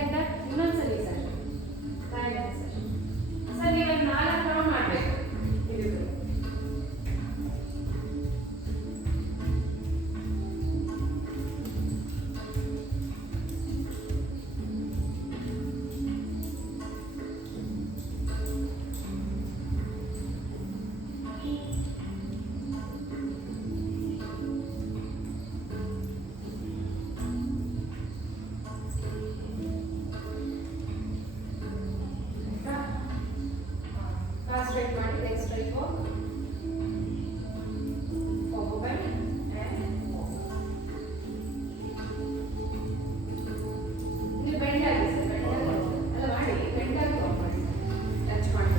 ಆಯ್ತಾ? ಇನ್ನೊಂದ್ಸಲಿ sir sir ನೀವು 4 round ಮಾಡಬೇಕು. ಇದು straight ಮಾಡಿ, leg straight walk, open and walk. ನೀವು bend ಆಗಿ ಸರ್, bend ಆಗಿ ಅಲ್ಲ ಮಾಡಿ, bend ಆಗಿ walk ಮಾಡಿ, touch ಮಾಡಿ.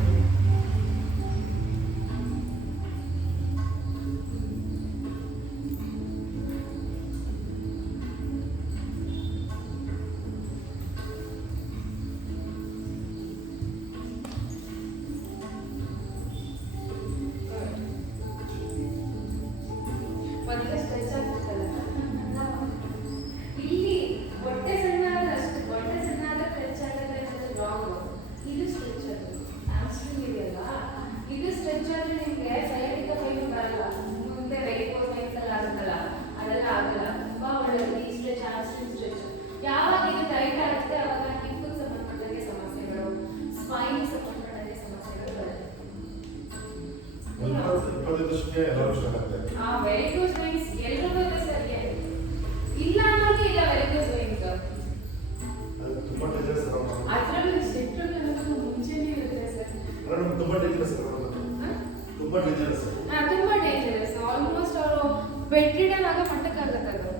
ಮೊದಲೇ ಸ್ಟ್ರೆಚ್ ಆಗ್ತಿತ್ತಲ್ಲ ಇಲ್ಲಿ ಹೊಟ್ಟೆ ಸಣ್ಣ ಸ್ಟ್ರೆಚ್ ಆಗುತ್ತೆ ಅನ್ನೋದು ರಾಂಗ್. ಇದು ಸ್ಟ್ರೆಚ್ ಆಗುತ್ತೆ, ಹ್ಯಾಮ್ಸ್ಟ್ರಿಂಗ್ ಇದೆಯಲ್ಲ, ಇದು ಸ್ಟ್ರೆಚ್ ಆದರೆ ನಿಮಗೆ ಸೈಯಾಟಿಕಾ ಪೈನ್ ಬರಲ್ಲ, ಮುಂದೆ ವೆರಿಕೋಸ್ ವೆನ್ಸ್ ಎಲ್ಲ ಆಗುತ್ತಲ್ಲ ಅದೆಲ್ಲ ಆಗಲ್ಲ. ತುಂಬಾ ಒಳ್ಳೆಯದು ಈ ಸ್ಟ್ರೆಚ್, ಹ್ಯಾಮ್ಸ್ಟ್ರಿಂಗ್ ಸ್ಟ್ರೆಚ್. ಯಾವಾಗ ಇದು ಟೈಟ್ ಆಗುತ್ತೆ ಅವಾಗ ಹಿಪ್ಪಿಗೆ ಸಂಬಂಧಪಟ್ಟಂಗೆ ಸಮಸ್ಯೆಗಳು, ಸ್ಪೈನ್ ಸಂಬಂಧಪಟ್ಟಂಗೆ ಸಮಸ್ಯೆಗಳು ಬರುತ್ತೆ. ವೆರಿಕೋಸ್ ವೆನ್ಸ್ ಎಲ್ರಿಗೂ ಇದೆ ಸರ್, ಇಲ್ಲ ಅನ್ನೋದು ಇಲ್ಲ. ವೆರಿಕೋಸ್ ವೆನ್ಸ್ ಅದರಲ್ಲೂ ಸ್ಟೆಪ್ಟಲ್ ಅನ್ನೋದು ಮುಂಚೆನೇ ಇರುತ್ತೆ ಸರ್. ತುಂಬಾ ಡೇಂಜರಸ್. ತುಂಬಾ ಡೇಂಜರಸ್. ಆಲ್ಮೋಸ್ಟ್ ಅವರು ಬೆಡ್ ರಿಡನ್ ಆಗೋ ಮಟ್ಟಕ್ಕಾಗುತ್ತೆ ಅದು.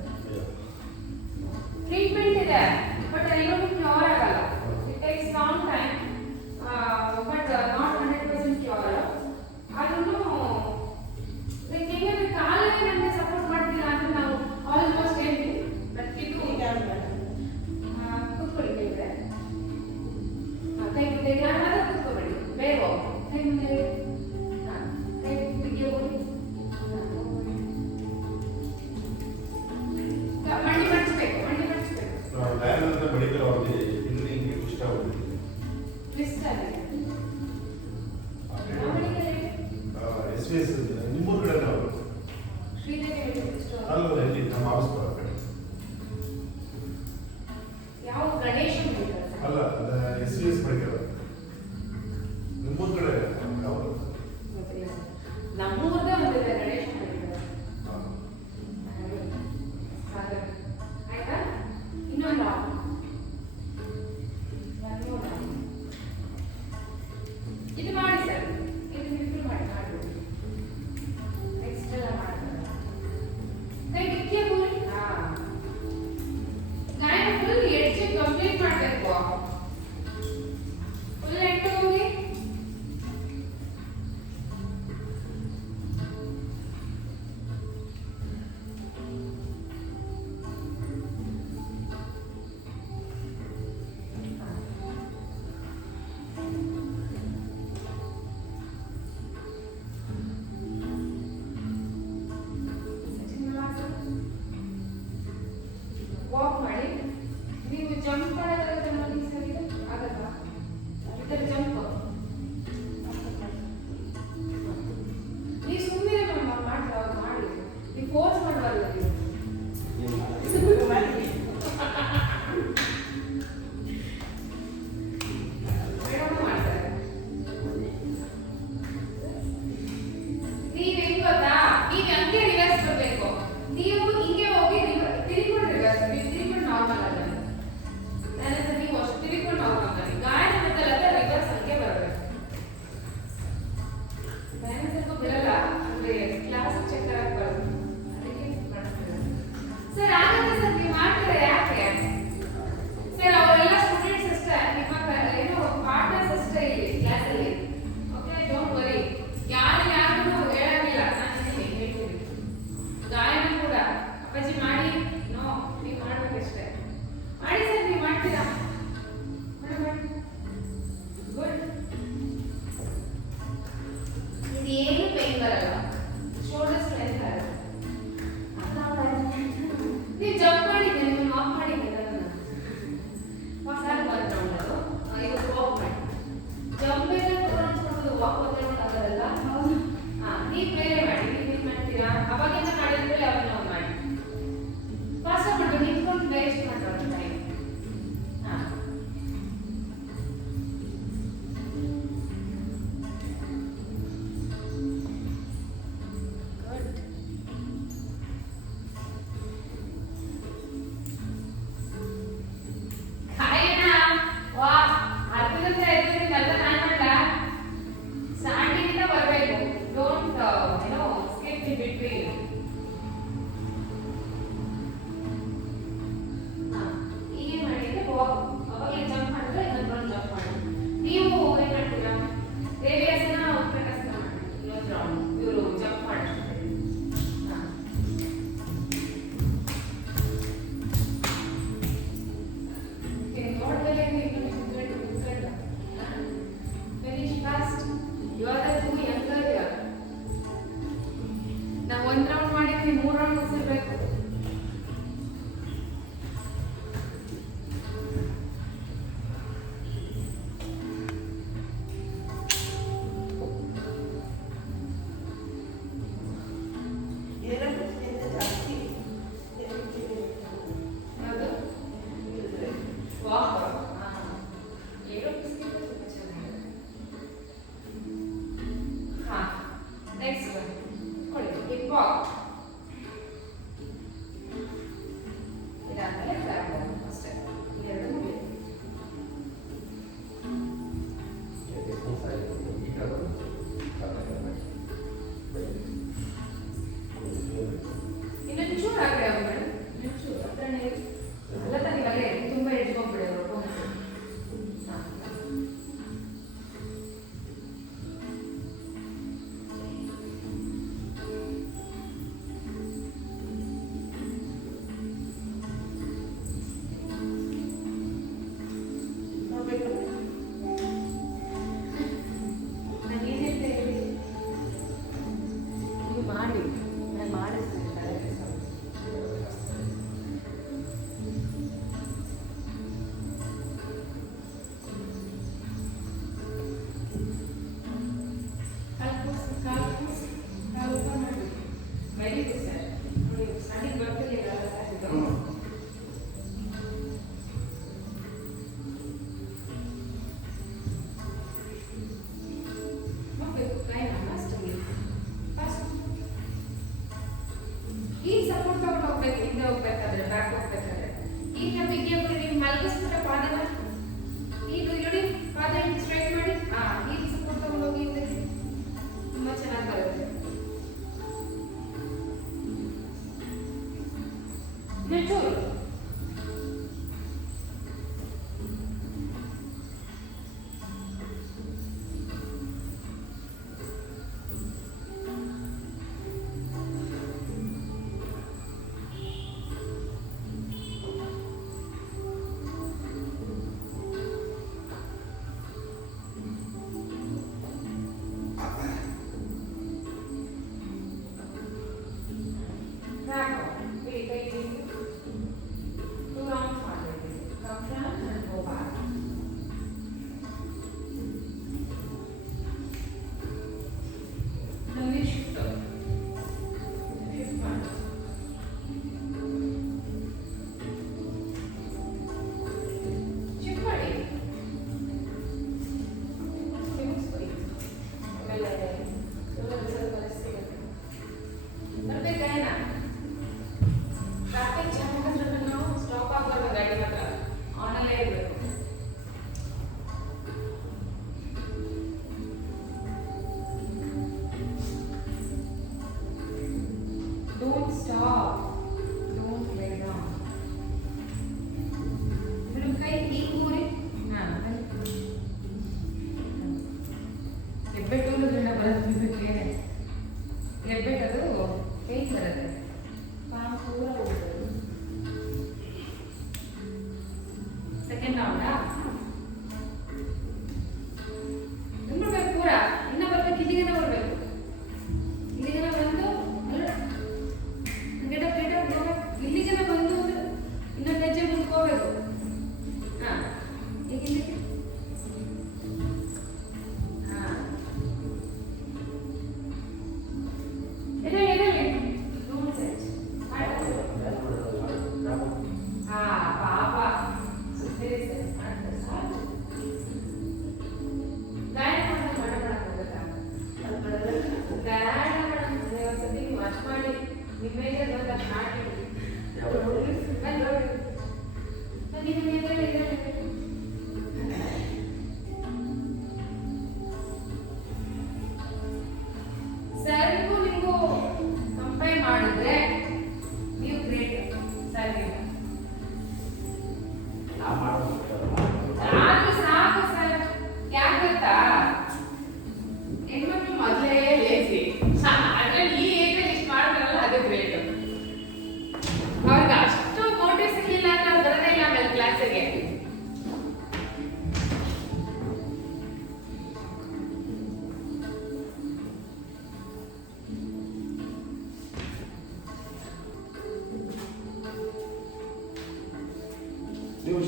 ಟ್ರೀಟ್ಮೆಂಟ್ ಇದೆ ಬಟ್ ಎಲ್ಲರೂ ಕ್ಯೂರ್ ಆಗಲ್ಲ. It takes long time but not 100% cure. ಅದನ್ನು ಹೇಗೆ ಕಾಲೇ ನಮಗೆ ಸಪೋರ್ಟ್ ಮಾಡ್ತಿಲ್ಲ ಅಂದ್ರೆ ನಾವು ಆಲ್ಮೋಸ್ಟ್ ಹೇಳ್ತೀವಿ ಪ್ರತಿಯೊಂದು ಕೂತ್ಕೊಳ್ಳಿ ಕೇಳಿದ್ರೆ ಕೈ ಮುಂದೆ ಯಾರಾದ್ರೂ ಕೂತ್ಕೊಬೇಡಿ, ಬೇಗ ಕೈ ಮುಂದೆ ಕೈ ಬಿಗಿ ಹೋಗಿ ಮಂಡಿ ಮಡಿಸ್ಬೇಕು. ಟ್ವಿಸ್ಟ್ ಆಗಿದೆ. ನಿಮ್ಮೂರು ಕಡೆ ನಾವು ಶ್ರೀದೇವಿ ಅಲ್ಲ ಇಲ್ಲಿ ನಮ್ಮ ಆಫೀಸ್ ಕಡೆ ಯಾವ ಗಣೇಶ ಅಲ್ಲ SVS ಮೆಡಿಕಲ್. ನಿಮ್ಮೂರು ಕಡೆ ಯಾವುದು? ನಮ್ಮೂರ್ದೇ ಒಂದಿದೆ ಗಣೇಶ ಮೆಡಿಕಲ್. ಆಯ್ತಾ? ಇನ್ನೊಂದು ಇದು ಮಾಡಿ ಸರ್, ಇದು ಬಿಟ್ಟು ಮಾಡಿ. ನೆಕ್ಸ್ಟ್ ಎಲ್ಲ ಮಾಡ್ತಾರೆ ಕೈ ಡಿಕ್ಕಿಯ ಕೂರಿ. ಗಾಯನ ಫುಲ್ ಎಡ್ಜ್ ಕಂಪ್ಲೀಟ್ ಮಾಡಬೇಕು.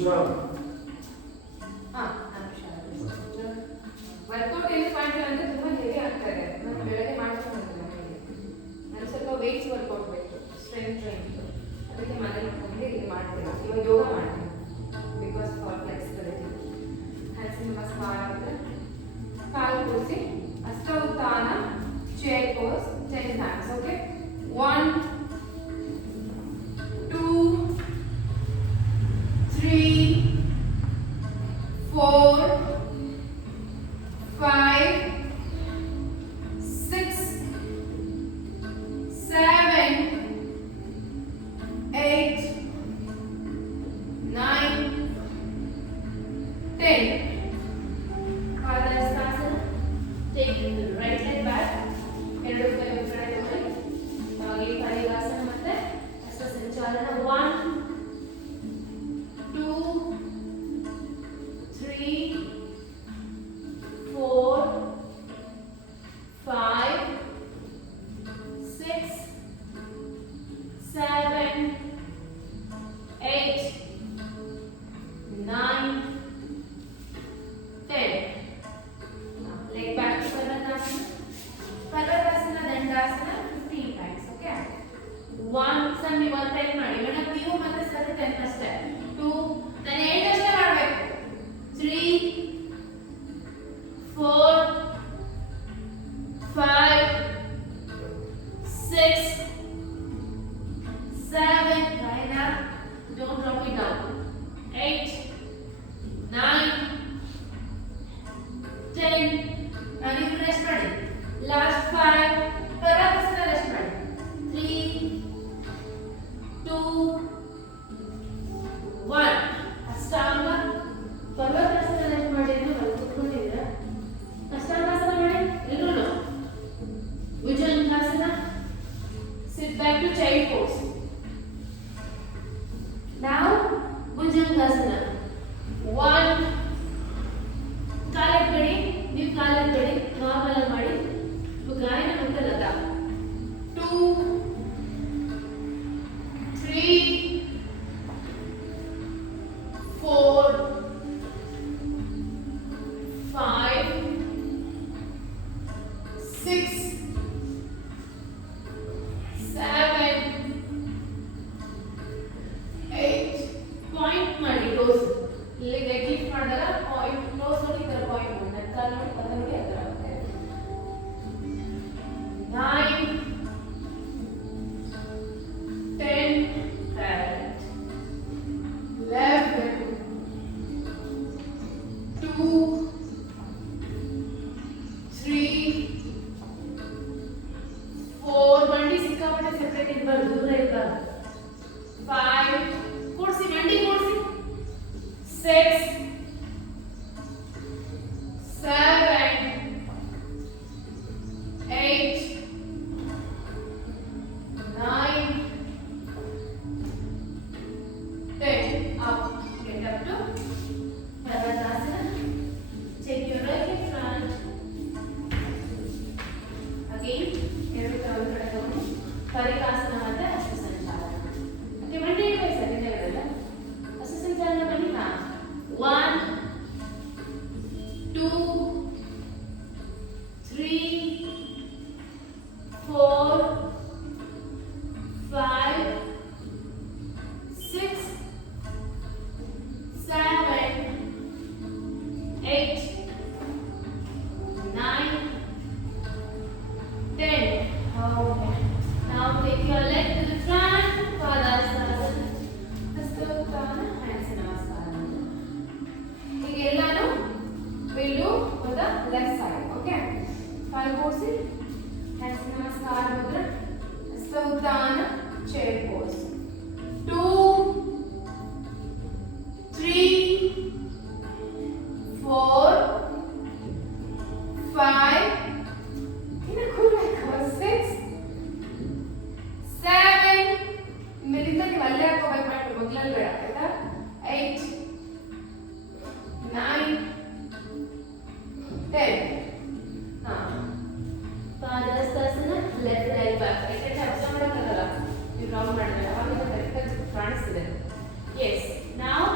strong. ಹಾ ವರ್ಕೌಟ್ ಏನು ಮಾಡ್ತೀವಿ ಅಂದ್ರೆ ತುಂಬಾ ಹೆವಿ ಆಗ್ತಾರೆ. ನಾನು ಬೆಳಗ್ಗೆ ಮಾಡ್ಕೊಂಡು ಬಂದಿಲ್ಲ, ನಾನು ಸ್ವಲ್ಪ ವೇಟ್ಸ್ ವರ್ಕೌಟ್ ಬೇಕು, ಸ್ಟ್ರೆಂತ್ ಟ್ರೈನಿಂಗ್, ಅದಕ್ಕೆ ಮನೇಲಿ ಬಂದು ಇಲ್ಲಿ ಮಾಡ್ತೀನಿ. ಇವಾಗ ಯೋಗ ಮಾಡ್ತೀನಿ ಬಿಕಾಸ್ ಫಾರ್ ಫ್ಲೆಕ್ಸಿಬಿಲಿಟಿ. ಹ್ಯಾಂಡ್ಸ್ ನಮಸ್ಕಾರ ಅಂದರೆ ಕಾಲು ಕೂರಿಸಿ ಅಷ್ಟೌತ್ಥಾನ chair pose 10 times. Okay, 1 2 3 4 5 6 7 8 9 10. Padhastasana. Take the right leg back. ಎರಡು ಕೈ ಕಡೆ ತಗೊಳ್ಳಿ. ಹಾಗೆ ಪರಿಗಾಸನ ಮತ್ತೆ ಹಸ್ತ ಸಂಚಾಲನ. 1 2 3 4 5 6 7 8 9 10. Now leg back to Padhasana. Padhasana Dandasana 15 times. Okay. 1 ಸಮ್ಮಿ 1 time ಮಾಡಿ. ಮೇಡಮ್ ನೀವು ಮತ್ತೆ ಸರ್ 10 ಅಷ್ಟೇ. 2 ನಾನು 8 ಅಷ್ಟೇ ಮಾಡಬೇಕು. 3 4 5 6 7 Raina, don't drop it down. 8 9 10. and you rest ಮಾಡಿ. Last 5 ಪರಾಸನ rest ಮಾಡಿ. 3 2 1. ಅಷ್ಟಾಂಗ ಪರ್ವತಾಸನ rest ಮಾಡಿ. ಕುತ್ಕೊಂಡಿದ್ದೀರಾ? ಅಷ್ಟಾಂಗಾಸನ ಮಾಡಿ ಎಲ್ಲರೂ. Bhujangasana. Sit back to child pose. Now bhujangasana. 1 ಕಾಲೆತ್ತಿ, ನೀವು ಕಾಲೆತ್ತಿ ನಾರ್ಮಲ್ ಆಗಿ ಮಾಡಿ. ಗಾಯನ ಮುಟ್ಟಲದ. 2 3 4 5 6 7 8. ಪಾಯಿಂಟ್ ಮಾಡಿ ಟೋಸ್. ಇಲ್ಲಿ ಲೆಗ್ ಲಿಫ್ಟ್ ಮಾಡಿದಾಗ ಪಾಯಿಂಟ್ ಟೋಸ್ ನೋಡಿ ಇದರ ಪಾಯಿಂಟ್ ಮಾಡಿ. ಕಾಲು ನೋಡಿ ಪದ ನೋಡಿ ಅದರ 9 10 11 2 3 4. ಮಂಡಿ ಸಿಕ್ಕಾಪಟ್ಟೆ ಸೆಪರೇಟ್ ಇರಬಾರ್ದು, ದೂರ ಇರಬಾರ್ದು. 5 ಕೂಡಿಸಿ, ಮಂಡಿ ಕೂಡಿಸಿ. 6 7 8 9 10. Up. Get up to Padhasana. Take your right in front. Again, ಎರಡು ಕಾಲು ಕಡೆ ತಗೊಂಡು ಪರಿಕಾಸನ ಮತ್ತೆ ಹಸ್ತ ಸಂಚಾಲನ. ಓಕೆ, ಮಂಡಿ ಇಡಬೇಕು ಸರ್, ಇಲ್ಲ ಇರಲ್ಲ. ಹಸ್ತ ಸಂಚಾಲನ ಬನ್ನಿ. 1 2 3 4 5 6 7 8 9 10. Okay. Now take your leg to the front. Padhasana. Hastotthana. Hands namaskara. ಈಗ ಎಲ್ಲಾನು will do for the left side. Okay. ಕಾಲು ಕೂಡಿಸಿ. Hands namaskara mudra. Hastotthana. Chair pose. 2 3 4 5 ಇನ್ನು ಕೂಡಬೇಕು. 6 7. ಮೇಲಿಂದ ನೀವು ಅಲ್ಲೇ ಹಾಕೋಬೇಕು, ಮಾಡಿ ಮಗ್ಲಲ್ಲಿ ಬೇಡ ಆಯ್ತಾ. 8 9 10. ಪಾದಹಸ್ತಾಸನ. Left right back. ಯಾಕಂದ್ರೆ ಅಬ್ಸರ್ವ್ ಮಾಡೋಕ್ಕಾಗಲ್ಲ, ನೀವು ರೌಂಡ್ ಮಾಡಿದ್ರೆ ಅವಾಗ ಕರೆಕ್ಟಾಗಿ ಕಾಣಿಸ್ತಿದೆ. ಎಸ್. ನಾವು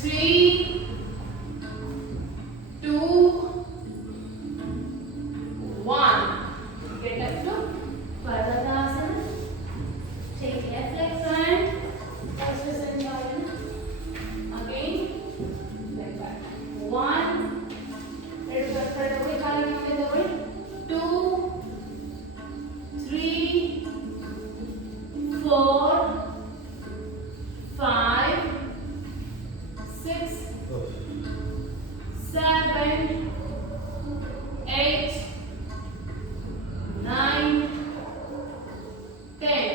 3, 2, 1. Get up to Padmasana. Take left leg front. Versus and down. Again. Leg back. 1. Ready to start away. Kali munde away. 2, 3, 4, 5, 6, 7, 8, 9, 10.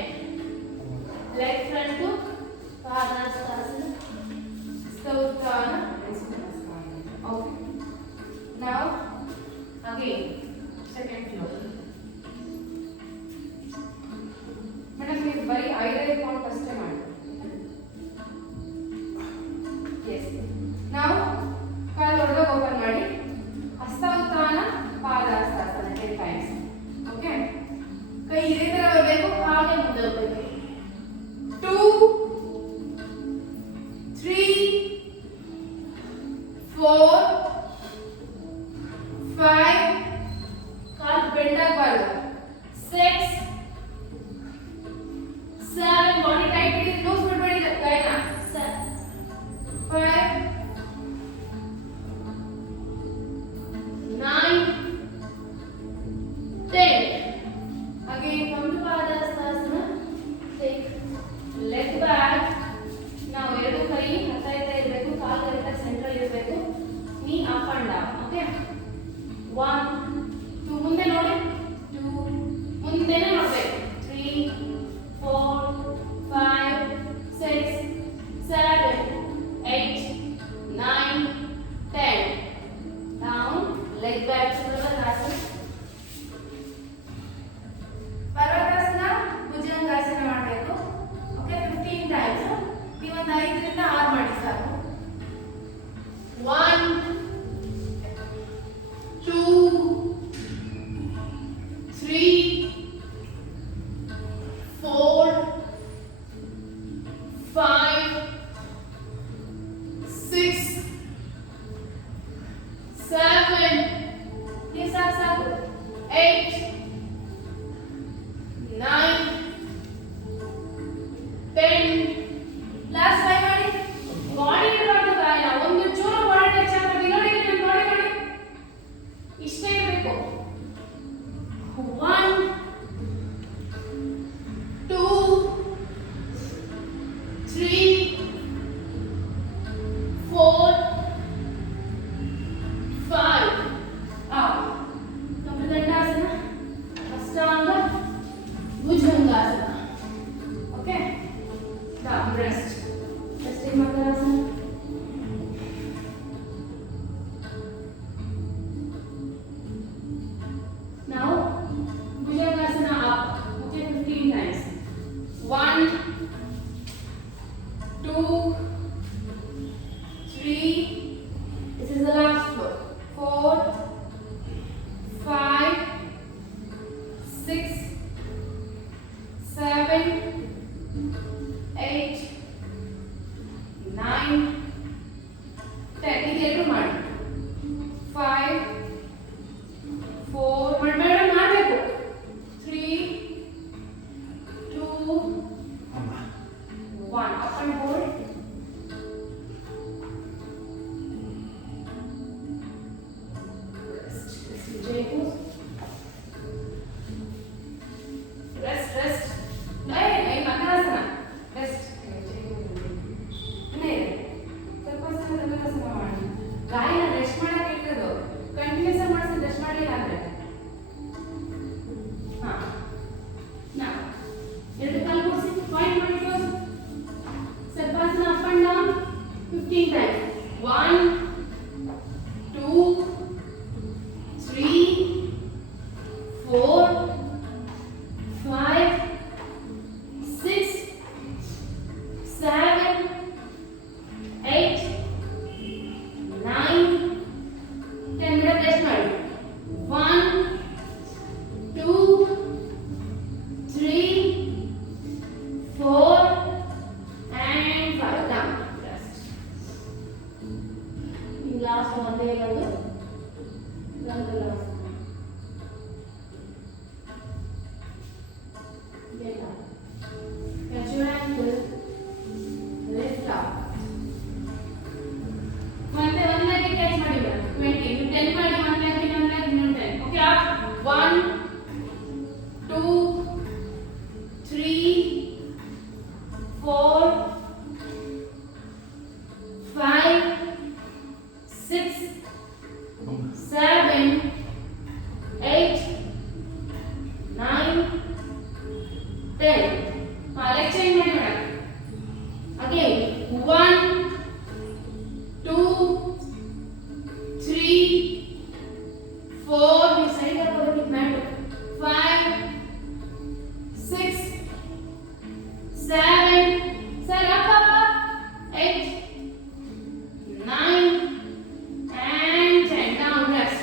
Leg front to Padmasana. Utthana. Okay. Now again second floor. Madam, you bari 5 count first time. Yes. Now ಕಾಲು ಹೊರಗೆ open ಮಾಡಿ ಹಸ್ತ ಉತ್ಥಾನ ಪಾದ Hastasana 10 times. Okay, ಕೈ ಇದೇ ತರ ಬರಬೇಕು, ಹಾಗೆ ಮುಂದೆ ಹೋಗಬೇಕು. 2, 3, 4, 5, ಕಾಲು ಬೆಂಡ್ ಆಗಬಾರ್ದು. 6, 7, ಬಾಡಿ ಟೈಟ್ ಇಡಿ, ಲೂಸ್ ಬಿಡಬೇಡಿ ಕೈನ. 5, 9, 10. Again, come to Padmasana. Take leg back. Now, ಎರಡು ಕೈ ಹತ್ತ ಇರಬೇಕು, ಕಾಲು ಸೆಂಟ್ರಲ್ ಇರಬೇಕು. Knee up and down. Okay. 1, 2, ಮುಂದೆ ನೋಡಿ. 2, ಮುಂದೆ ಲಾಸ್ಟ್ ಒಂದೇ ಇರೋದು ಒಂದು last get up. Catch your ankle. Lift up. ಮತ್ತೆ ಒಂದು ಲೆಗ್ ಕ್ಯಾಚ್ ಮಾಡಿ ಬೇಡ 20 ನೀವು 10 ಮಾಡಿ ಒಂದು ಲೆಗ್ ಇನ್ನೊಂದು ಲೆಗ್ ಇನ್ನೊಂದು 10 ಓಕೆ ಅಪ್ 1 2 3 4 5 6 7 8 9 10 ಲೆಗ್ ಚೇಂಜ್ ಮಾಡಿ ಮೇಡಮ್ ಅಗೇನ್ 1 2 3 4 ನೀವು ಸೈಡ್ ಹಾಕೋದಕ್ಕೆ mat 5 6 7 sir up up 8 9 and 10 down rest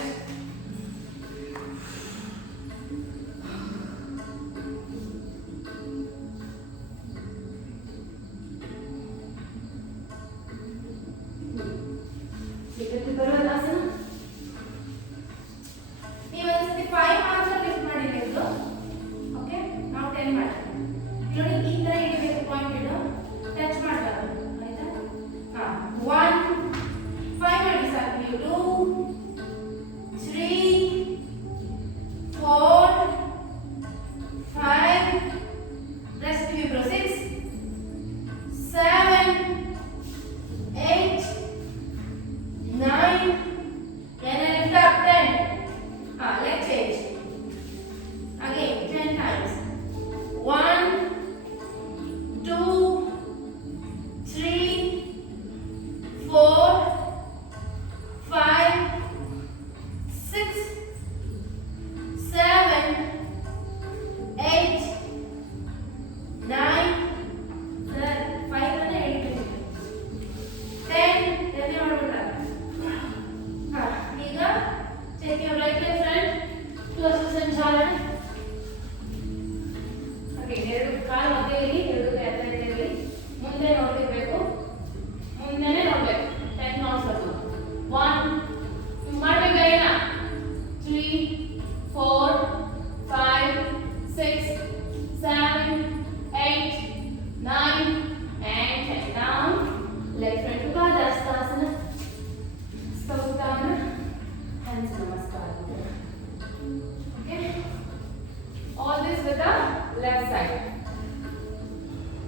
ಸಿಗತ್ತೆ ಬರೋಲ್ಲ ಆಸನ ನೀವು ಒಂದ್ಸತಿ 5 ಮಾತ್ರ ಲಿಫ್ಟ್ ಮಾಡಿ ನೀವು ಓಕೆ ನಾವು 10 ಮಾಡಿ ನೋಡಿ ಈ ತರ ಹಿಡಿಬೇಕು ಪಾಯಿಂಟ್ ಇಡು ಟಚ್ ಮಾಡಬಾರ್ದು ಆಯ್ತಾ ಹಾ 1 5 ಮಾಡಿ ಸಾಕು ನೀವು 2 3 4 5 rest you bro 6 7 8 9 and lift up 10 let's change again 10 times 1 2 3 4 5 6 7 8 9 5 ಅನ್ನ ಹೇಳ್ತೀನಿ 10 ಎಲ್ಲಿ ಮಾಡ್ಬಿಟ್ಟ ಈಗ take your right leg front close ಸಂಚಾಲನೆ ಓಕೆ ಎರಡು ಕಾಲು ಮಧ್ಯೆ ಇರಲಿ ಎರಡು ಕೈ ಹತ್ರ ಇರಲಿ ಮುಂದೆ ನೋಡ್ತಿರ್ಬೇಕು ಮುಂದೆನೇ ನೋಡ್ಬೇಕು 10 ಕೌಂಟ್ಸ್ ಬರ್ಬೋದು 1 ಮಾಡಬೇಕು ಏನ 3 4 5 6 7 8 9 and 10 down leg front to Padhastasana Sthautana hands namaskar okay all this with the left side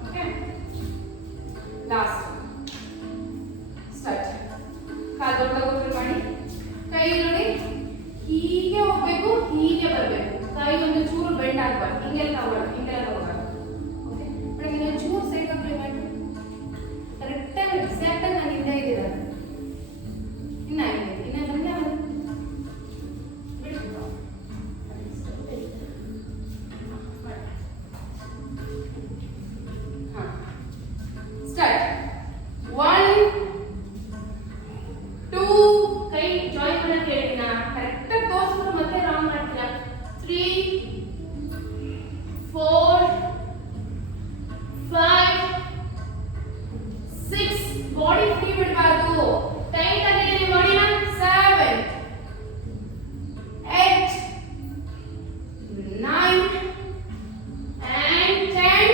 okay last start ಕಾಲು ದೊಡ್ಡ ಮಾಡಿ ಕೈ ನೋಡಿ ಹೀಗೆ ಹೋಗ್ಬೇಕು ಹೀಗೆ ಬರಬೇಕು ಕೈ ಒಂದು ಚೂರು ಬೆಂಡ್ ಆಗಬಾರ್ದು ಹಿಂಗೆಲ್ಲ ಹೋಗಬಾರ್ದು ಓಕೆ ಮೇಡಮ್ ಇನ್ನೊಂದು ಚೂರು ಸೈಡ್ ಹೋಗ್ಲಿ ಮಾಡಿ ಕರೆಕ್ಟಾಗಿ ಎಕ್ಸಾಕ್ಟಾಗಿ ನಾನು ಹಿಂದೆ ಇದ್ದೀರ ಇನ್ನ ಬಂದೆ ಸ್ಟಾರ್ಟ್ 1 2 ಕೈ ಜಾಯಿನ್ ಮಾಡಕ್ಕೆ ಹೇಳ್ತೀನ ಕರೆಕ್ಟಾಗಿ ತೋರಿಸ್ಬಿಟ್ಟು ಮತ್ತೆ ರಾಂಗ್ ಮಾಡ್ತೀರಾ 3 4 5 6 ಬಾಡಿ ಫ್ರೀ ಬಿಡಬಾರ್ದು ಟೈಟ್ ಆಗಿದ್ರೆ ಬಾಡಿನ 7 8 9 and 10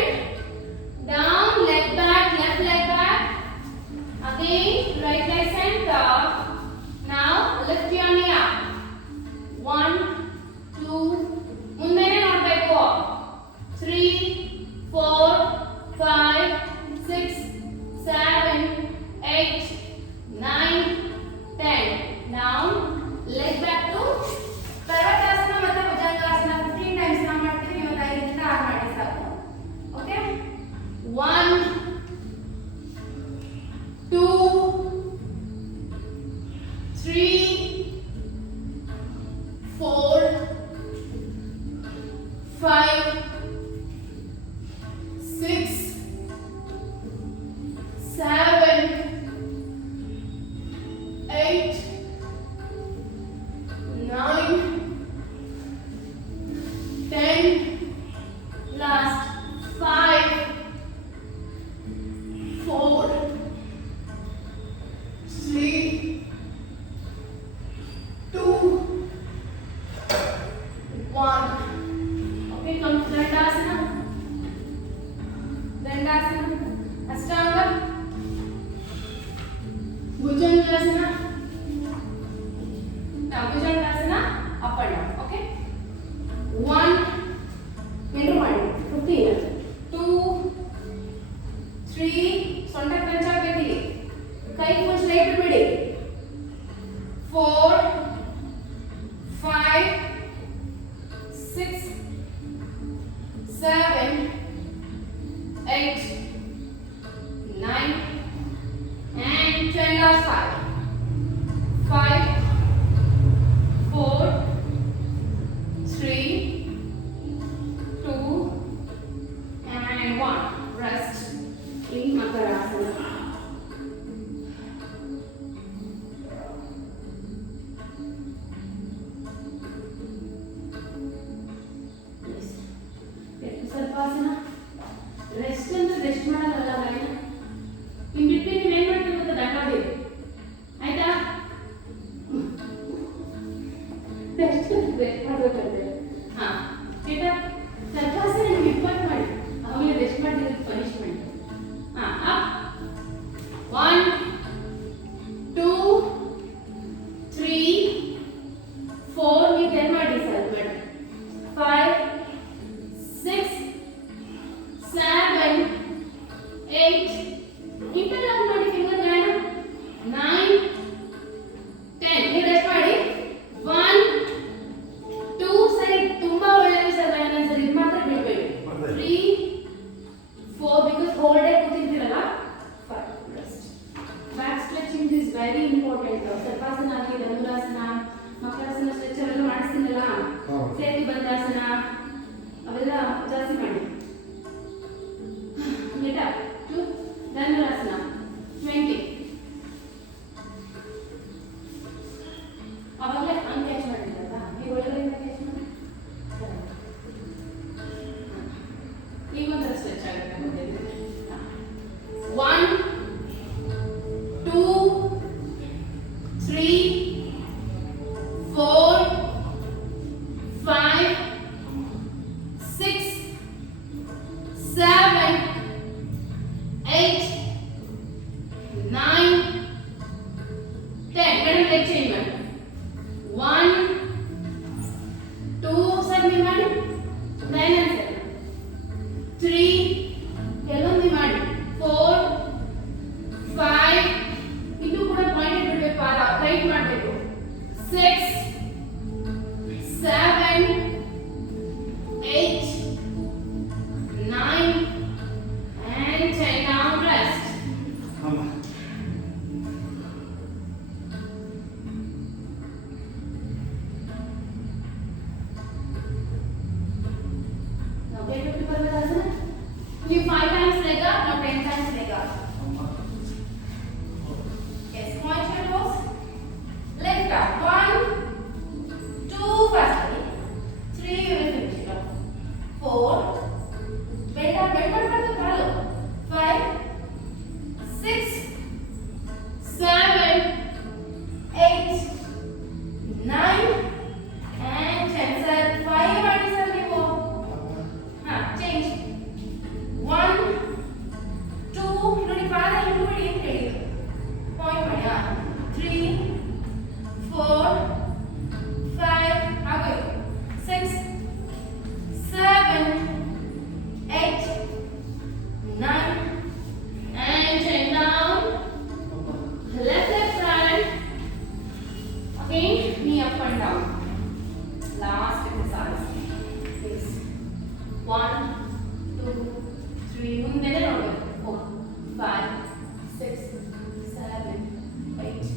down leg back left leg back again right leg center now lift your knee up 1 2 ಮುಂದೆನೇ ನೋಡಬೇಕು 3 4 5 6 7 8 9 10 now leg back to ಪರ್ವತಾಸನ ಮತ್ತೆ ಭುಜಂಗಾಸನ 15 ಟೈಮ್ಸ್ ನಾವು ಮಾಡ್ತೀವಿ ಇವತ್ತು 5 ಇಂದ 6 ಮಾಡಿ ಸಾಕು okay 1 2 3 4 5 6 7 8 9 10 last 5 4 3 bhujangasana. Now bhujangasana up and down. Okay. 1 enter ಮಾಡಿ 15 2 3 ಸೊಂಟ ಕ್ರಂಚ್ ಆಗಬೇಕಿಲ್ಲಿ. ಕೈ ಫುಲ್ ಸ್ಟ್ರೈಟ್ ಬಿಡಿ. 4 5 6 7 8 9 and 10 last 5 5 4 3 2 and 1 rest in Makarasana. ಸರ್ಪಾಸನ rest ಅಂತ ರೆಸ್ಟ್ ಮಾಡೋದಲ್ಲ ಗಾಯ. ಇನ್ ಬಿಟ್ವೀನ್ ನೀವು ಏನ್ ಮಾಡ್ತೀವಿ ಗೊತ್ತಾ, ದಂಡ ಬೇಕು ಆಯ್ತಾ. ರೆಸ್ಟ್ ಮಾಡ್ಬೇಕಂತೆ. ಹಾ ಆಯ್ತಾ. ಸರ್ಪಾಸನ ನೀವು 20 ಮಾಡಿ, ಆಮೇಲೆ ರೆಸ್ಟ್ ಮಾಡಿದ್ರೆ ಪನಿಷ್ಮೆಂಟ್. ಹಾ ಅಪ್ 1 2 3 4 ನೀವು 10 ಮಾಡಿ ಸರ್ ಮೇಡಮ್. 5 6 7 8 ಇಂಟರ್ಲಾಕ್ ಮಾಡಿ ಫಿಂಗರ್ ಗಾಯನ. 9 10 ನೀವು ರೆಸ್ಟ್ ಮಾಡಿ. 1 2 ಸರಿ ತುಂಬಾ ಒಳ್ಳೆಯದು ಸರ್ ಗಾಯನ. ಸರ್ ಇದು ಮಾತ್ರ ಬಿಡಬೇಡಿ. 3 4 ಬಿಕಾಸ್ ಹೋಲ್ ಡೇ ಕೂತಿರ್ತೀರಲ್ಲ. 5 rest. Back stretching is very important. Sarpasana ಆಗಲಿ, ಧನುರಾಸನ, ಮಕರಾಸನ ಸ್ಟ್ರೆಚ್ ಅವೆಲ್ಲ ಮಾಡಿಸ್ತೀನಲ್ಲ, ಸೇತು ಬಂದಾಸನ ಅವೆಲ್ಲ ಜಾಸ್ತಿ ಮಾಡಿ. Get up to Dhanurasana 20. ಅವಾಗಲೇ ಹಂಗೆ ಕ್ಯಾಚ್ ಮಾಡಿದ್ದಲ್ಲ, ನೀವು ಒಳಗಡೆ ಕ್ಯಾಚ್ ಮಾಡಿ. ಈಗ ಒಂಥರ ಸ್ಟ್ರೆಚ್ ಆಗುತ್ತೆ. 1 2 3 4 5 6 7 8 9 10. ಮೇಡಮ್ ಲೆಗ್ ಚೇಂಜ್ ಮಾಡಿ. 1 2 ಸರ್ ನೀವು ಮಾಡಿ. 9 ಅನ್ಸಲ್ಲ. 3 ಕೆಲವೊಂದು ಮಾಡಿ. 4 5 ಇದು ಕೂಡ ಪಾಯಿಂಟ್ ಬಿಡಬೇಕು, ಪಾರ ರೈಟ್ ಮಾಡಬೇಕು. 6 7 8 9 and 10. Now rest. Now get up to Parvatasana. You 5 times leg up, now 10 times leg up. Yes, point your toes. Lift up. 1 2 fastly. 3 you will finish it off. 4 bend up, bend up, follow. 5 6 7 8 9 and 10. Sir 5 ಮಾಡಿ sir ನೀವು. ಹಾ change. 1 2 ನೋಡಿ ಪಾದ ಹಿಂಗೆ ಬಿಡಿ ಅಂತ ಹೇಳಿದ್ರು. Point ಮಾಡಿ. 3 4 5 ಆಗೋಯ್ತು. 6 7 8 9 and 10. Down. Left leg front. Again, knee up and down. Last exercise. Please. 1 2 3 ಮುಂದೆ ನೋಡಿ. 4 5 6 7 8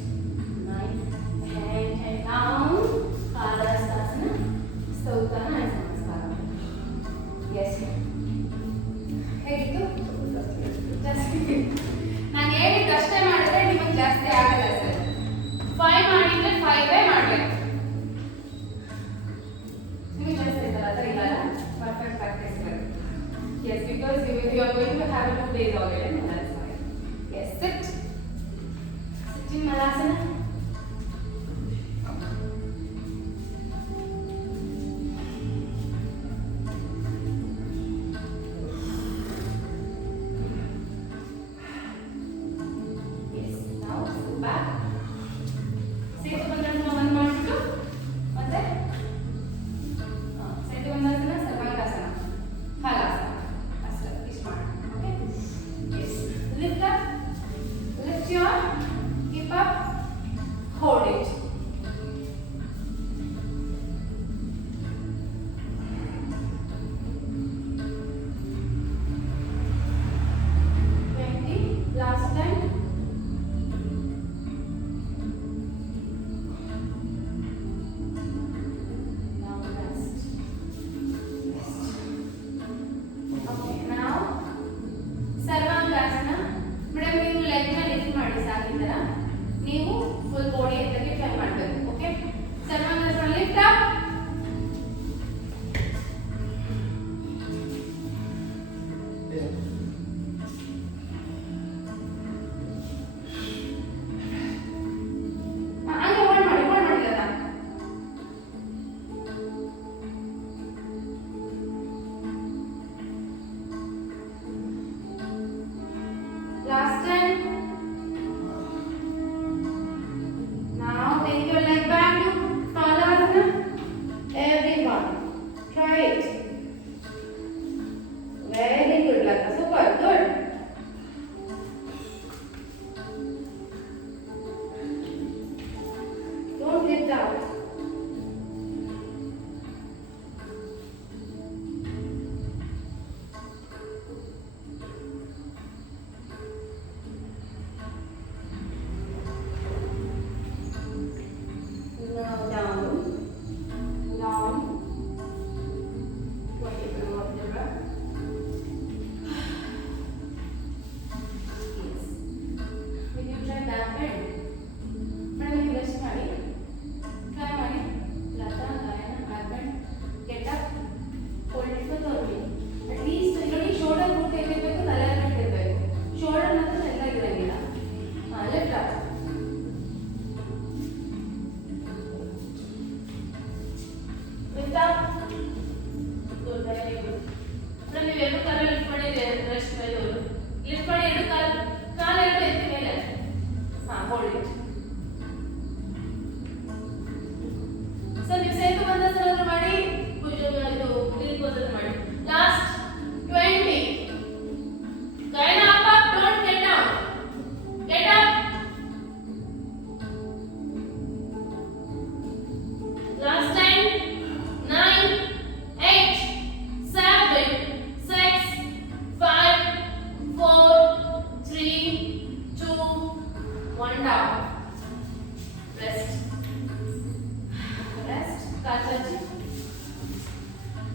hold it. So ನೀವು ಸೇತು ಬಂದಾಸನ ಮಾಡಿ ಇದು ಕ್ಲಿಕ್ ಪೋಸ್ ಮಾಡಿ. Last 20. Kind up, don't get down. Get up. Last time. 9, 8, 7, 6, 5, 4, 3, 2, 1 down. Rest. Rest. Touch.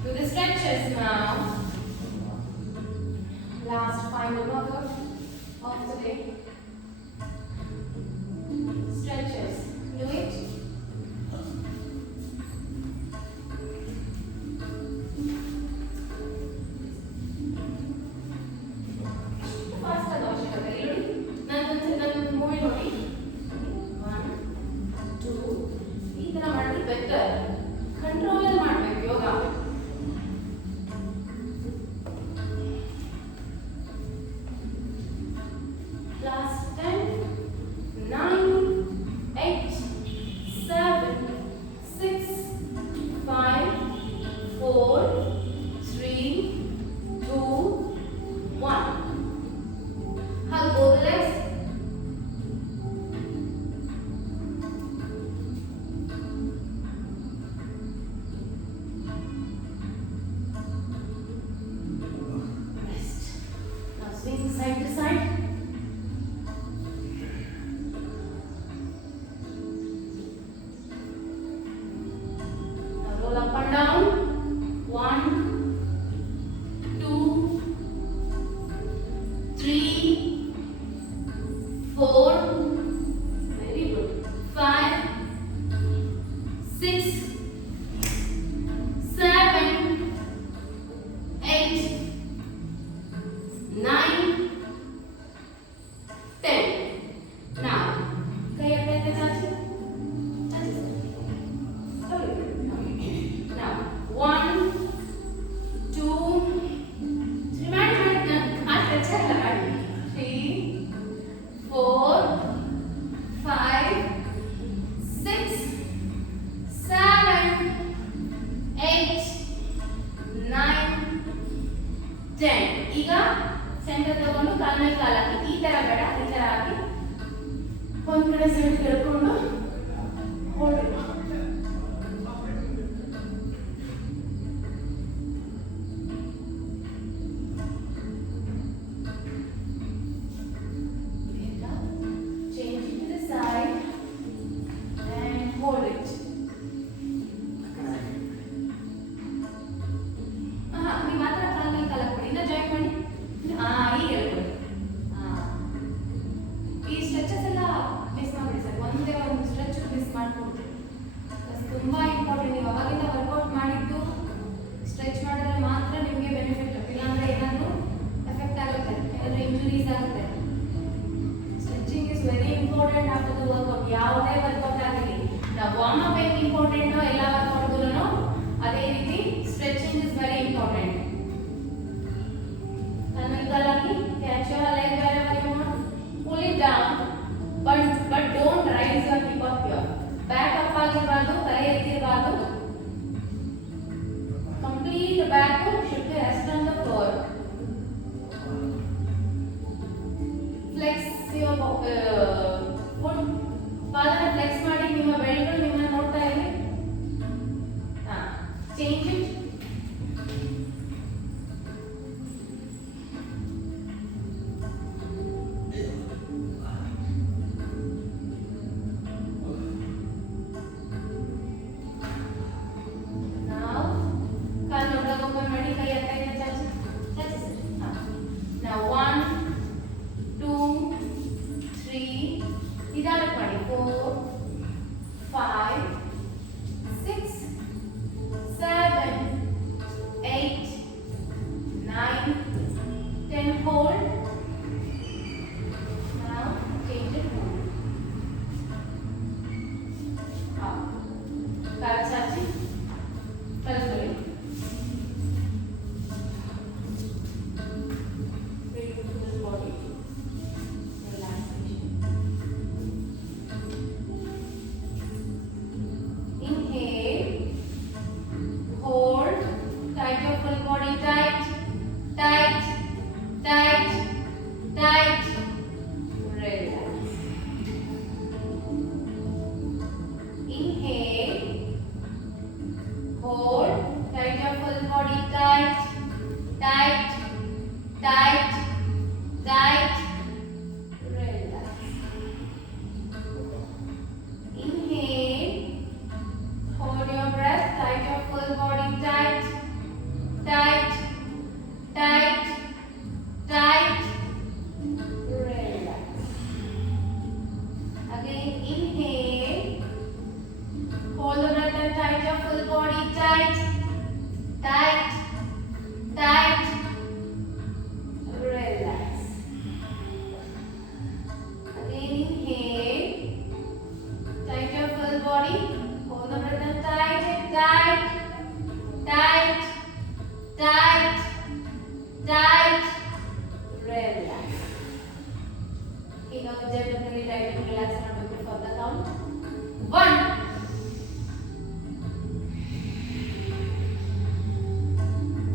Do the stretches now. Last final workout of the day. Stretches. Do it. Fast avashyakate ನೋಡಿ ನಾನು movie ನೋಡಿ 1 2 ಈ ತರ ಮಾಡಿದ್ರೆ better control ಅಲ್ಲಿ ಮಾಡಬೇಕು ಯೋಗ last 10 9 8 7 6 5 4 3 2 1 hug both legs. Rest. Now swing side to side. Now roll up and down. 1 2 3 4 very good 5 6 7 8 9 10 now kay apne chachi now 1 2 remind हाथ अच्छा लगा 3 4 5 6 7 8 9 10 ಈಗ ಸೆಂಟರ್ ತಗೊಂಡು ಕಾಲ ಮೇಲೆ ಕಾಲ ಹಾಕಿ ಈ ತರ ಬೇಡ ಈ ತರ ಹಾಕಿ ಒಂದ್ ಕಡೆ side ಕೆಳ್ಕೊಂಡು hold it. Change it to the side and hold it. ನೀವು ಮಾತ್ರ ಕಾಲ ಮೇಲೆ ಕಾಲ ಕೊಡಿ ಇನ್ನ ಜಾಯಿನ್ ಮಾಡಿ ಈಗ ಹೇಳ್ಕೊಡಿ ಈ ಸ್ಟ್ರೆಚಸ್ ಎಲ್ಲ ಮಿಸ್ ಮಾಡ್ಬಿಡಿ ಸರ್ ಒಂದೇ ಒಂದು ಸ್ಟ್ರೆಚ್ ಮಿಸ್ ಮಾಡ್ಕೊಡ್ತೀವಿ ತುಂಬಾ ಇಂಪಾರ್ಟೆಂಟ್ ನೀವು ಅವಾಗಿಂದ ವರ್ಕೌಟ್ ಮಾಡಿದ್ದು ಸ್ಟ್ರೆಚ್ ಮಾಡಿದ್ರೆ ಮಾತ್ರ ನಿಮಗೆ ಬೆನಿಫಿಟ್ ಇಲ್ಲಾಂದ್ರೆ ಏನಾದರೂ ಎಫೆಕ್ಟ್ ಆಗುತ್ತೆ ಏನಾದರೂ ಇಂಜುರೀಸ್ ಆಗುತ್ತೆ stretching is very important after the workout ಯಾವುದೇ ವರ್ಕೌಟ್ ಆಗಲಿ ನಾವು ವಾರ್ಮ್ ಅಪ್ ಹೆಂಗೆ ಇಂಪಾರ್ಟೆಂಟು ಎಲ್ಲ ವರ್ಕೌಟ್ಗೂ ಅದೇ ರೀತಿ stretching is very important Kanakkalaki, catch your leg wherever you want. Pull it down, but don't raise your hip up here. Back up ಆಗಿರಬಾರ್ದು, ತಲೆ ಎತ್ತಿರಬಾರ್ದು. Complete back should be rest on the floor. Flex your foot. ಪಾದನ flex ಮಾಡಿ ನಿಮ್ಮ ಬೆರಳುಗಳು ನಿಮ್ಮನ್ನ ನೋಡ್ತಾ ಇರಿ. Change it. Now 1 2 3 ಇದನ್ನು ಮಾಡಿ 4 5 6 7 8 9 10 hold. Now change it. Chachi kalkali body relaxation. Again, inhale. Hold the breath and tight your full body. Tight. Tight. Tight. Relax. Again, inhale. Tight your full body. Hold the breath and tight it. Tight. Tight. Tight. Tight. Relax. Definitely try to relax and before for the count. 1.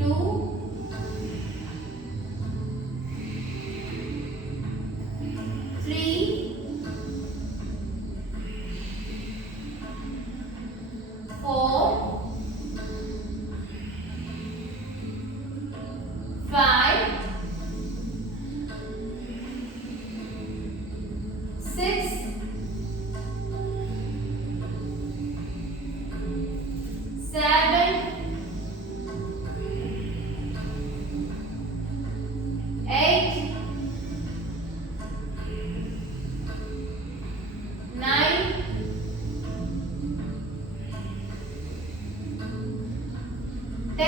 2. 3. 4. 5. 6. 7. 8. 9. 10.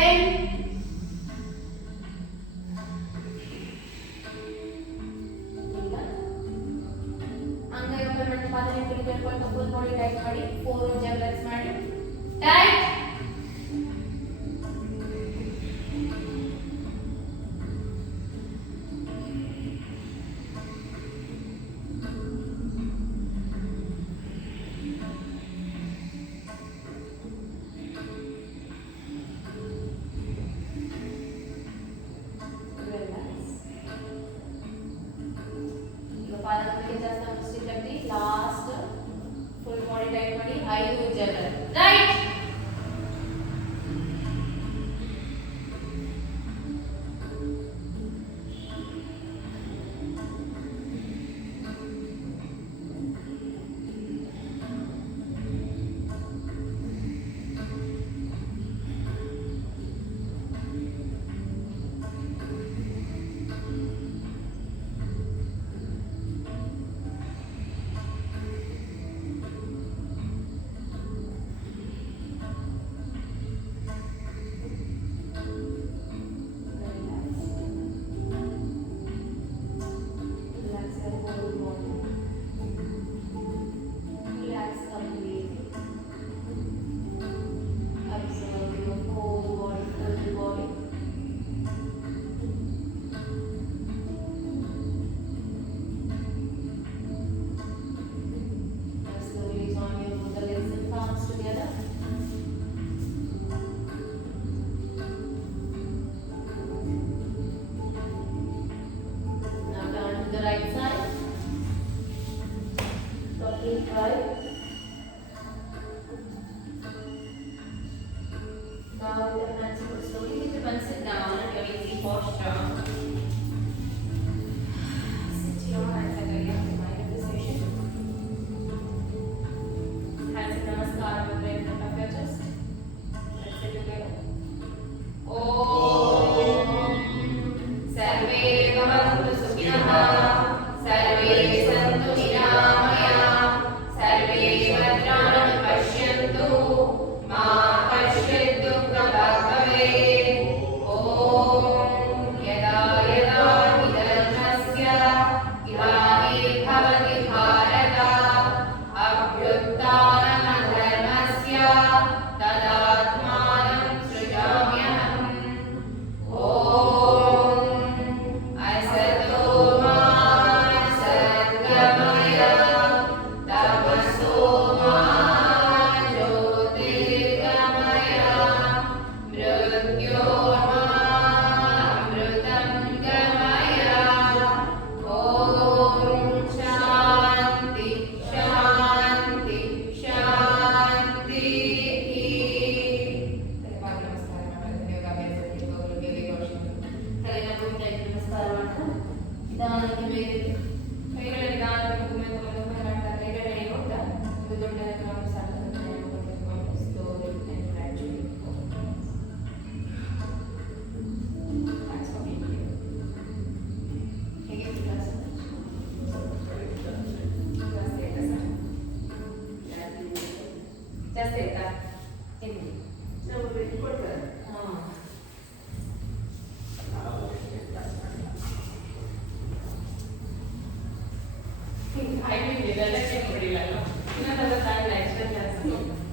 ಅಂಗೈ open ಮಾಡಿ ಪಾದನೆ ಮೇಲೆ ಇಟ್ಕೊಂಡು full body tight ಮಾಡಿ 4 jungles ಮಾಡಿ tight last full body tight ಮಾಡಿ 5 ಜಗಲ್ right right side. Complete right. Now with the hands put slowly with the one sit down and your easy posture. Sit your hands at the end of the session. Hands in namaskar with the in front of your chest. Let's sit together. Om Sarve Bhavantu Sukhinah. सर्वे सन्तु निरामयाः सर्वे भद्राणि पश्यन्तु मा कश्चित् दुःखभाग् ಅಲ್ಲ ಎಲ್ಲಿ ನಾವು rent ಕೊಡ್ತಾರೆ. ಹಾಂ ಐ ಮೀನ್ ಇದೆಲ್ಲ ಚೆಕ್ ಮಾಡಿಲ್ಲ ಇನ್ನೊಂದು ತಾಯಿಲ್ಲ ಎಕ್ಸ್ಟ್ರಾ ಕ್ಲಾಸ್